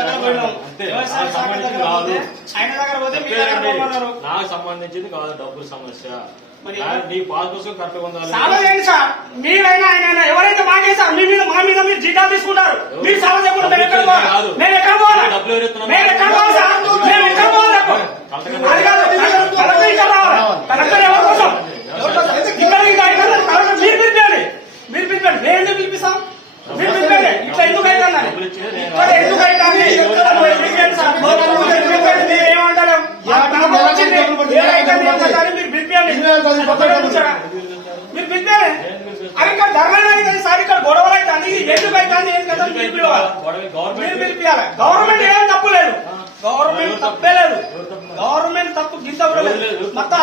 దగ్గర పోయినాం. అంతే. వ్యవసాయ నాకు శాఖ సంబంధించింది దగ్గర కాదు. పోతే ఆయన దగ్గర పోతే మీ దగ్గర చెప్పారండి, పోమన్నారు నాకు సంబంధించింది కాదు డబ్బుల సమస్య. నా- పాస్ పుస్తకం కరెక్ట్ సార్. మీరైనా ఆయన ఎవరైతే మాకేసారు మీ మీద మా మీద మీరు జీతాలు తీసుకుంటారు. మీరు చెప్పండి మేము ఎక్కడ పోవాలి కాదు. మేము ఎక్కడ పోవాలి డబ్బులు ఎవరు ఇస్తున్నారు? మేము ఎక్కడ పోవాలి సార్ మేము ఎక్కడ పోవాలి చెప్పండి. అది కాదు కలెక్టర్ ఇక్కడ రావాలి కలెక్టర్ ఎవరి కోసం ఇక్కడ ఇంకా ఇక్కడ కలెక్టర్ మీరు పిలిపండి మీరు పిలిపండి నేను ఎందుకు పిలిపిస్తాం మీరు పిలిపండి ఇట్లా ఎందుకు అవుతుందని డబ్బులు ఇచ్చేది నేను ఇక్కడ ఎందుకు అవుతుంది అది పిలిపండి సార్ మీరు పిలిపండి మీరు ఏమంటారు మాకు డబ్బులు వచ్చింది ఏదైతుంది ఏమంటారు మీరు పిలిపండి అది ఇక్కడ ధర్మం అవుతుంది సార్ ఇక్కడ గొడవలు అవుతుంది. ఎందుకు అవుతుంది. ఏం కదా మీరు పిలవాలి మీరు గవర్నమెంట్ పిలిపియాలి. గవర్నమెంట్ ఏం తప్పు లేదు. గవర్నమెంట్ తప్పే లేదు. గవర్నమెంట్ తప్పు గింత మొత్తం.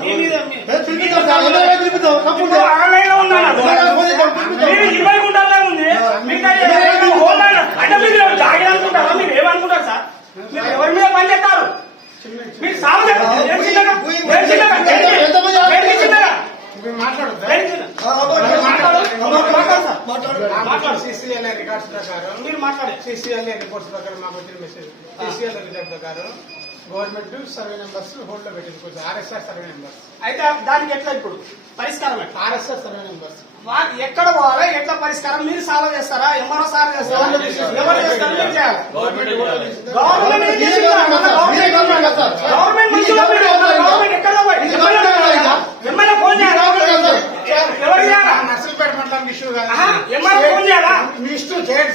మీ మీద మీ- ఇప్పుడు ఆన్లైన్లో ఉన్నాడు మీరు ఇరవై గుంటలే ఉంది మీకు అయితే హోల్డ్ అంటే మీరు జాగిర్ అనుకుంటారా మీరు ఏమనుకుంటారు సార్ మీరు ఎవరి మీద పని చేస్తారు మీరు సాగు చేస్తారు. ఏం చిన్నగా? ఏం చిన్నగా? ఏం చిన్నగా? ఏం చిన్నగా? ఏం చిన్నగా? సిసిఎల్ రికార్డ్స్ ప్రకారం మీరు మాట్లాడే. సిసిఎల్ రిపోర్ట్స్ ప్రకారం మాకు వచ్చిన మెసేజ్ సిసిఎల్ రికార్డ్ ప్రకారం గవర్నమెంట్ సర్వే నెంబర్స్ హోల్డ్లో పెట్టింది కొంచెం. ఆర్ఎస్ఆర్ సర్వే నెంబర్స్ అయితే దానికి ఎట్లా ఇప్పుడు? పరిష్కారం ఆర్ఎస్ఆర్ సర్వే నెంబర్స్ వా- ఎక్కడ పోవాలి? ఎట్లా పరిష్కారం? మీరు సాల్వ్ చేస్తారా? ఎంఆర్ఓ సాల్వ్ చేస్తారా? ఎవరు చేస్తారు? మీరు చేయాలి. గవర్నమెంట్ ఏం మీ ఇష్టం చేయండి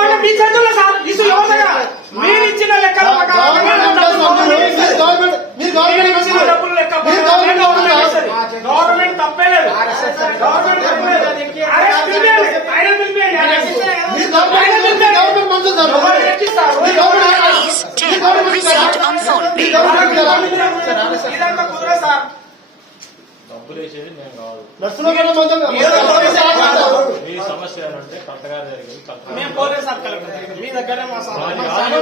అంటే మీ చేతుల్లో సార్ ఇసు ఎవరి దగ్గర మీరు ఇచ్చిన లెక్కల ప్రకారం గవర్నమెంట్ ఇస్తుంది. మీరు ఇచ్చిన డబ్బులు లెక్క ప్రకారం గవర్నమెంట్ ఇస్తుంది. గవర్నమెంట్ తప్పే లేదు. గవర్నమెంట్ తప్పే లేదు. ఆయన పిలిపియండి. ఆయన పిలిపియండి. ఆయన పిలిపియండి. డబ్బులు వేసేది నేను కాదు మీ సమస్య ఏంటంటే కరెక్ట్గా జరిగింది మేము పోలేదు సార్ కలెక్టర్. మీ దగ్గరే మా సార్ మా కాదు. సార్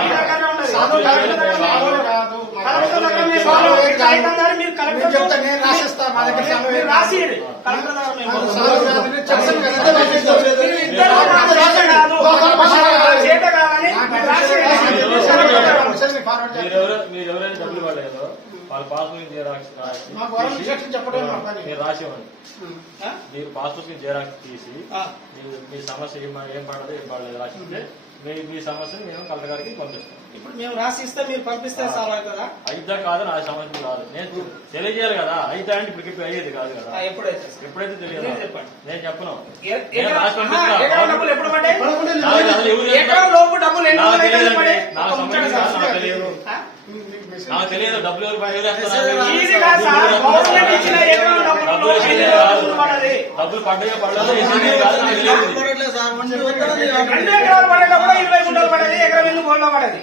మీ దగ్గరే ఉండదు. కాదు. కలెక్టర్ దగ్గర ఉండదు. కాదు. కలెక్టర్ దగ్గర మేము సాల్వ్ ఇట్లా అవుతుందని మీరు నేను కలెక్టర్ చెప్తా నేను రాసిస్తా మా దగ్గర మీరు రాసి కలెక్టర్ దగ్గర మేము పోతాం. కాదు. నేను చెప్తాను కదా. మీరు ఇద్దరు నాకు చేత కాదు. చేత కాదని మీరు రాసి మెసేజ్ని ఫార్వర్డ్ చేయండి. మీరెవరు మీరు ఎవరైనా డబ్బులు ఇవ్వలేదో వాళ్ళ పాస్ పుస్తకం జిరాక్స్ రాసి. మీరు రాసి ఇవ్వండి? మీరు పాస్ పుస్తకం జిరాక్స్ తీసి. మీ సమస్య ఏం పడదు ఏం పడలేదు రాసి ఇస్తే మీ మీ సమస్యను మేము కలెక్టర్ గారికి పంపిస్తాం. ఇప్పుడు మేము రాసి ఇస్తే మీరు పంపిస్తే అవుతుందా? అయిద్దా కాదు నా సమస్య కాదు. నేను తెలియజేయాలి కదా. అయితే అంటే ఇప్పుడు అయ్యేది కాదు కదా. ఎప్పుడైతే? ఎప్పుడైతే తెలియదు? చెప్పండి. నేను చెప్పను. నేను రాసి ఆహా, డబ్బులు డబ్బులు డబ్బులు పడ్డాయో పడలేదో నాకు తెలియదు ఎకరం ఎందుకు గోల్లో పడేది.